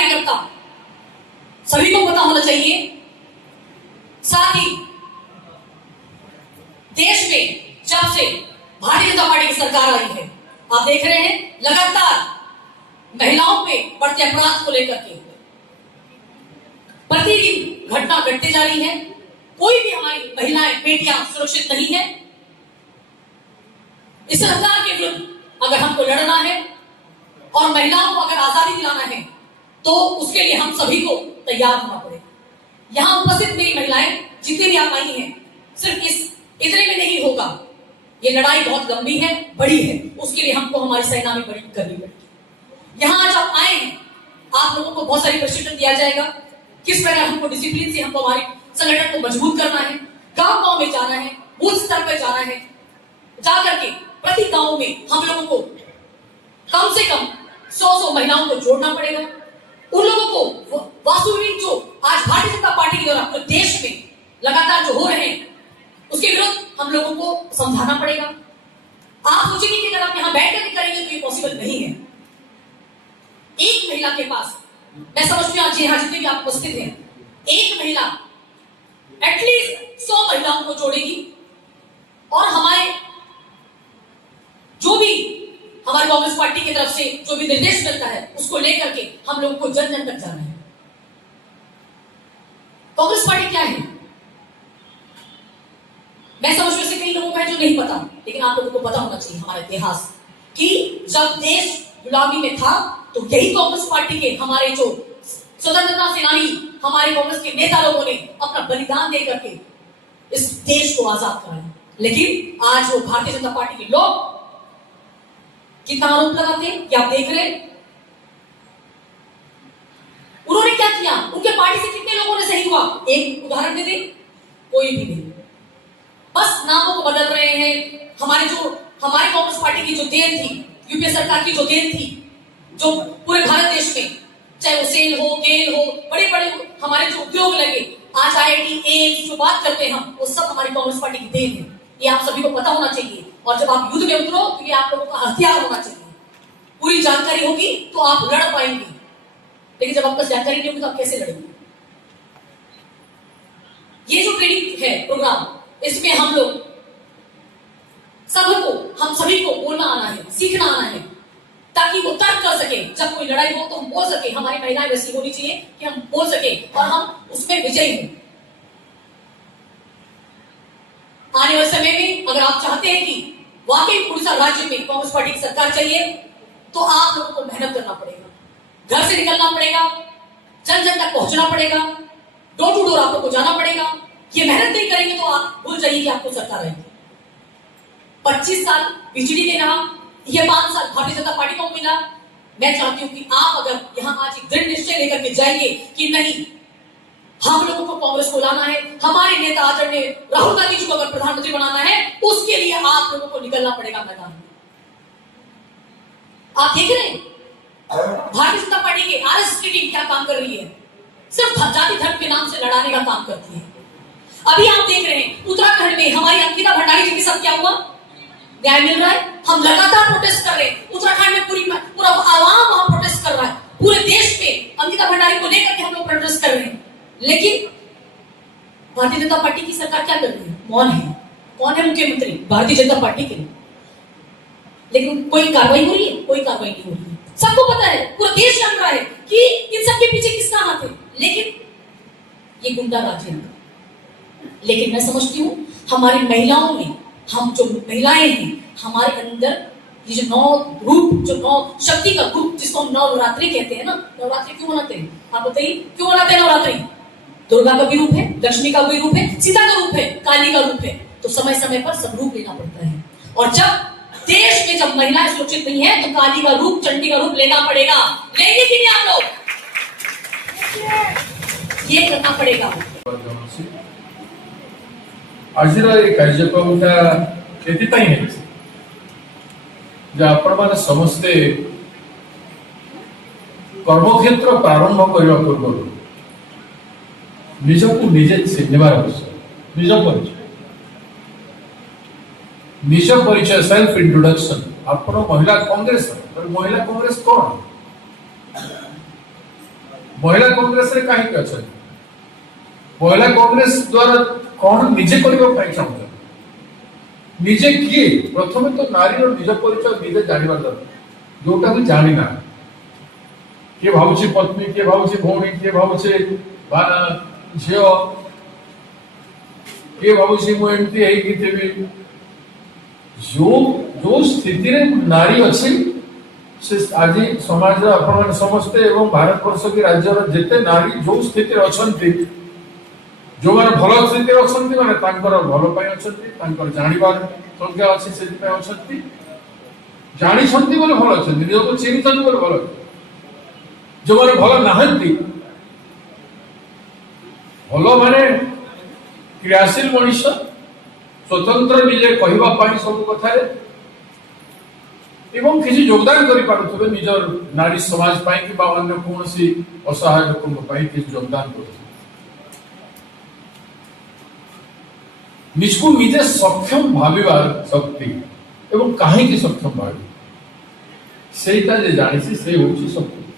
कार्यकर्ता सभी को पता होना चाहिए। साथ ही देश में जब से भारतीय जनता पार्टी की सरकार आई है, आप देख रहे हैं लगातार महिलाओं पे बढ़ते अपराध को लेकर के प्रतिदिन घटना घटते जा रही है। कोई भी हमारी महिलाएं बेटियां सुरक्षित नहीं है। इस सरकार के विरुद्ध अगर हमको लड़ना है और महिलाओं को अगर आजादी दिलाना है तो उसके लिए हम सभी को तैयार होना पड़ेगा। यहां उपस्थित मेरी महिलाएं जितनी भी आप आई हैं, सिर्फ इतने में नहीं होगा। ये लड़ाई बहुत लंबी है, बड़ी है, उसके लिए हमको हमारी सेना में बड़ी करनी पड़ेगी। यहाँ आज आप आए हैं, आप लोगों को बहुत सारी प्रशिक्षण दिया जाएगा, किस प्रकार हमको डिसिप्लिन से हमको हमारे संगठन को मजबूत करना है, गांव गांव में जाना है, बूथ स्तर पर जाना है, जाकर के प्रति गांव में हम लोगों को कम से कम 100 महिलाओं को जोड़ना पड़ेगा। उन लोगों को वास्तविक जो आज भारतीय जनता पार्टी के द्वारा पूरे देश में लगातार जो हो रहे हैं उसके विरुद्ध हम लोगों को समझाना पड़ेगा। आप सोचेंगे कि अगर आप यहां बैठकर भी करेंगे तो ये पॉसिबल नहीं है। एक महिला के पास, मैं समझती हूं आज यहाँ जितने भी आप उपस्थित हैं, एक महिला एटलीस्ट 100 महिलाओं को जोड़ेगी और हमारे जो भी हमारी कांग्रेस पार्टी की तरफ से जो भी निर्देश मिलता है उसको लेकर के हम लोगों को जन जन तक जाना है। कांग्रेस पार्टी क्या है मैं समझ में से कई लोगों का है जो नहीं पता, लेकिन आप लोगों को पता होना चाहिए हमारा इतिहास कि जब देश गुलामी में था तो यही कांग्रेस पार्टी के हमारे जो स्वतंत्रता सेनानी हमारे कांग्रेस के नेता लोगों ने अपना बलिदान दे करके इस देश को आजाद कराया। लेकिन आज वो भारतीय जनता पार्टी के लोग कितना आरोप लगाते हैं कि आप देख रहे हैं उन्होंने क्या किया, उनके पार्टी से कितने लोगों ने सही हुआ, एक उदाहरण दे दें, कोई भी नहीं। बस नामों को बदल रहे हैं। हमारे कांग्रेस पार्टी की जो देन थी, यूपीए सरकार की जो देन थी, जो पूरे भारत देश में चाहे वो सेल हो, गेल हो, बड़े बड़े हमारे जो उद्योग लगे, आज IIT, एम्स जो बात करते हैं हम, वो सब हमारी कांग्रेस पार्टी की देन है। ये आप सभी को पता होना चाहिए। और जब आप युद्ध में उतरो तो ये आप लोगों का हथियार होना चाहिए। पूरी जानकारी होगी तो आप लड़ पाएंगे, लेकिन जब आपके पास जानकारी नहीं होगी तो आप कैसे लड़ेंगे। ये जो ट्रेनिंग है प्रोग्राम, इसमें हम लोग हम सभी को बोलना आना है, सीखना आना है, ताकि वो तर्क कर सके। जब कोई लड़ाई हो तो हम बोल सके। हमारी महिलाएं वैसी होनी चाहिए कि हम बोल सके और हम उसमें विजयी हों। आने वाले समय में अगर आप चाहते हैं कि वाकई उड़ीसा राज्य में कांग्रेस पार्टी की सरकार चाहिए तो आप लोगों को मेहनत करना पड़ेगा, घर से निकलना पड़ेगा, जन जन तक पहुंचना पड़ेगा, डोर टू डोर आप लोगों को जाना पड़ेगा। ये मेहनत नहीं करेंगे तो आप भूल जाइए कि आपको सरकार आएगी। 25 साल बिजली ने रहा, ये 5 साल भारतीय जनता पार्टी को मिला। मैं चाहती हूं कि आप अगर यहां आज एक दृढ़ निश्चय लेकर के जाएंगे कि नहीं, हम लोगों को कांग्रेस को लाना है, हमारे नेता आदरणीय राहुल गांधी जी को अगर प्रधानमंत्री बनाना है, उसके लिए आप लोगों को निकलना पड़ेगा मैदान में। आप देख रहे हैं भारतीय जनता पार्टी की आरएसएस की टीम क्या काम कर रही है, सिर्फ जाति धर्म के नाम से लड़ाने का काम करती है। अभी आप देख रहे हैं उत्तराखंड में हमारी अंकिता भंडारी जी के साथ क्या हुआ, न्याय मिल रहा है। हम लगातार प्रोटेस्ट कर रहे हैं, उत्तराखंड में पूरा आवाम वहां प्रोटेस्ट कर रहा है, पूरे देश में अंकिता भंडारी को लेकर के हम लोग प्रोटेस्ट कर रहे हैं। लेकिन भारतीय जनता पार्टी की सरकार क्या कर रही है, मौन है। कौन है मुख्यमंत्री, भारतीय जनता पार्टी के। लेकिन कोई कार्रवाई हो रही है, कोई कार्रवाई नहीं हो रही है। सबको पता है, पूरा देश जान रहा है कि इन सबके पीछे किसका हाथ है, लेकिन ये गुंडा राज है। लेकिन मैं समझती हूँ हमारी महिलाओं में, हम जो महिलाएं हैं, हमारे अंदर ये जो 9 रूप, जो 9 शक्ति का रूप जिसको हम नवरात्रि कहते हैं ना, नवरात्रि क्यों मनाते हैं आप बताइए, क्यों मनाते हैं नवरात्रि? दुर्गा का भी रूप है, लक्ष्मी का भी रूप है, सीता का रूप है, काली का रूप है। तो समय समय पर सब रूप लेना पड़ता है। और जब देश में जब महिलाएं सुरक्षित नहीं है तो काली का रूप, चंडी का रूप लेना पड़ेगा। लेंगे कि नहीं आप लोग? ये करना पड़ेगा। आज कार्यक्रमटा केतिपाई है आपण मैंने समस्ते कर्मक्षेत्र प्रारंभ करने पूर्व निजक निजे चिन्हवार आवश्यक। निज परिचय, सेल्फ इंट्रोडक्शन। आपण महिला कांग्रेस, महिला कांग्रेस कौन? महिला कांग्रेस रे काहे अच्छा महिला कांग्रेस द्वारा कौन निजे करबा पाई चाहता निजे किए प्रथम तो नारी और निज परिचय निजे जानिबार दरकार जोटा भी जानी ना किए भावुची पत्नी किए भावुची भौणी किए भावुची झियो किए भावुची मु एमती है कि तेबी जो जो स्थिति रे नारी अछि से आज समाज अपन समस्ते एवं भारत वर्ष की राज्य जेते नारी जो स्थिति रे अछंती जो माने भल स्थिति रे अछंती माने तांकर भल पय अछंती तांकर जानिबार संख्या अछि से पय अछंती जानि छंती बोले भल अछंती जो तो चिनी छंती बोले भल जो माने भल नाहंती भल माने क्रियाशील मनुष्य स्वतंत्र निजे कहवा पाई सब कथा रे एवं किसी योगदान करि पारुथबे निजर नारी समाज पाई कि बा अन्य कोनसी असहाय लोक पाई किसी योगदान करू निजको निजे सक्षम भाविबार शक्ति एवं काहे की सक्षम भावी सेटा जे जानिसी से होची शक्ति